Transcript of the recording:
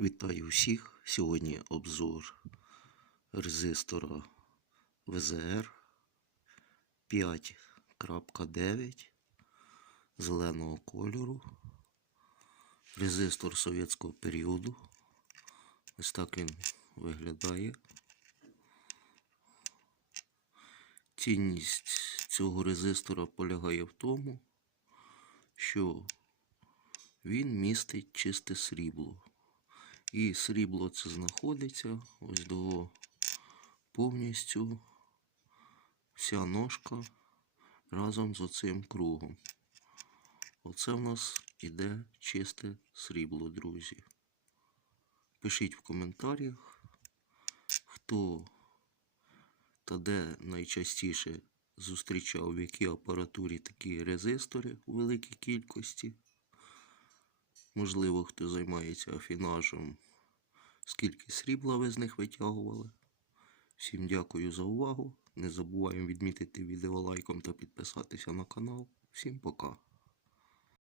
Вітаю всіх! Сьогодні обзор резистора ВЗР 5.9 зеленого кольору. Резистор совєтського періоду. Ось так він виглядає. Цінність цього резистора полягає в тому, що він містить чисте срібло. І срібло це знаходиться ось до повністю вся ножка разом з оцим кругом. Оце в нас іде чисте срібло, друзі. Пишіть в коментарях, хто та де найчастіше зустрічав в якій апаратурі такі резистори у великій кількості. Можливо, хто займається афінажем, скільки срібла ви з них витягували. Всім дякую за увагу. Не забуваємо відмітити відео лайком та підписатися на канал. Всім пока.